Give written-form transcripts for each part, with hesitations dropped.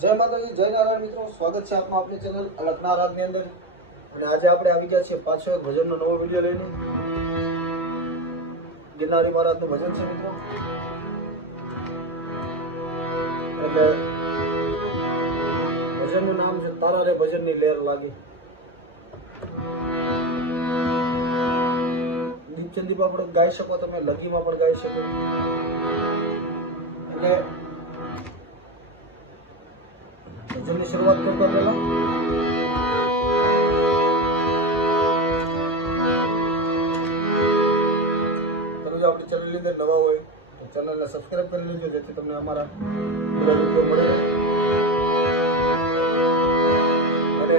જય માતાજી, જય નારાયણ મિત્રો, સ્વાગત છે આપનું આપણી ચેનલ અલખના આરાધની અંદર. અને આજે આપણે આવી ગયા છીએ પાછો એક ભજનનો નવો વિડીયો લઈને. ગિરનારી મહારાજનું ભજન છે મિત્રો. એટલે ભજનનું નામ છે તારા રે ભજનની લહેર લાગી. દીપચંદીમાં પણ ગાઈ શકો, તમે લગીમાં પણ ગાઈ શકો. એટલે ભજનની શરૂઆત કરતા પહેલા તમે જો આપણી ચેનલની અંદર નવા હોય તો ચેનલને સબસ્ક્રાઇબ કરી લેજો, જેથી તમને અમારા બધા વિડીયો મળે. અને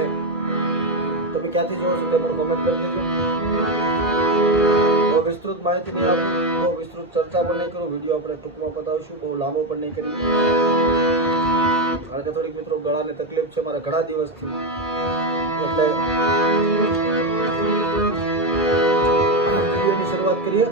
તમે ક્યાંથી જોવો છો તે પણ કોમેન્ટ કરી દેજો. બહુ વિસ્તૃત માહિતી નહીં આપું, બહુ વિસ્તૃત ચર્ચા પણ નહીં કરું. વિડીયો આપણે ટૂંકમાં બતાવીશું, બહુ લાંબો પણ નહીં કરીએ. કારણ કે થોડીક મિત્રો ગળાને તકલીફ છે મારા ઘણા દિવસથી. એટલે વિડીયોની શરૂઆત કરીએ.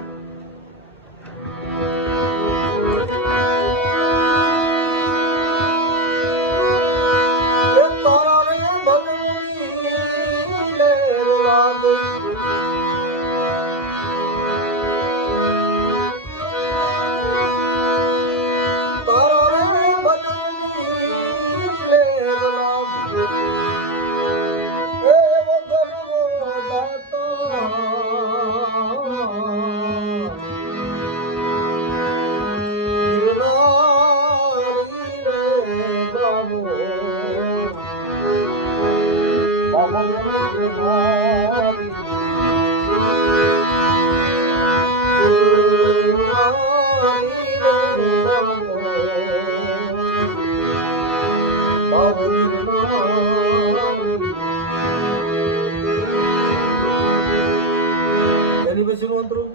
એની પછીનું અંતરું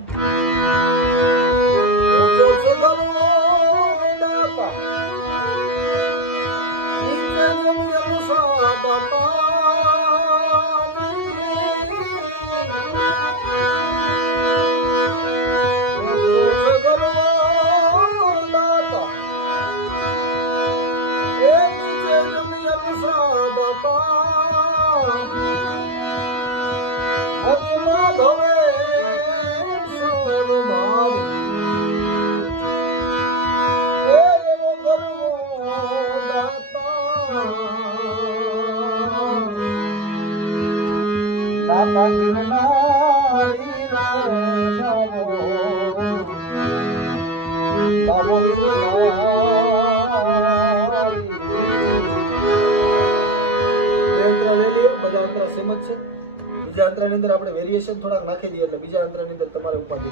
બીજા અંતરાની અંદર આપણે વેરિએશન થોડાક નાખી દઈએ, એટલે બીજા અંતરાની અંદર તમારે ઉપાધિ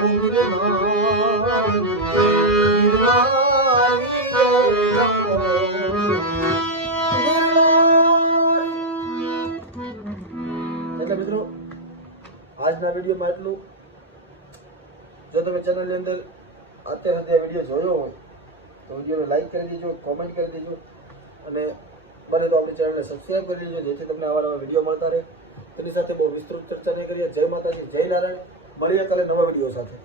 આવું ગિરનાર એટલે મિત્રો આજના વિડીયોમાં એટલું. જો તમે ચેનલની અંદર અત્યાર સુધી આ વિડીયો જોયો હોય તો વિડીયોને લાઈક કરી દેજો, કોમેન્ટ કરી દેજો અને બને તો આપણી ચેનલને સબસ્ક્રાઈબ કરી દેજો, જેથી તમને આવા નવા વિડીયો મળતા રહે. તેની સાથે બહુ વિસ્તૃત ચર્ચા નહીં કરીએ. જય માતાજી, જય નારાયણ. મળીએ કાલે નવા વિડીયો સાથે.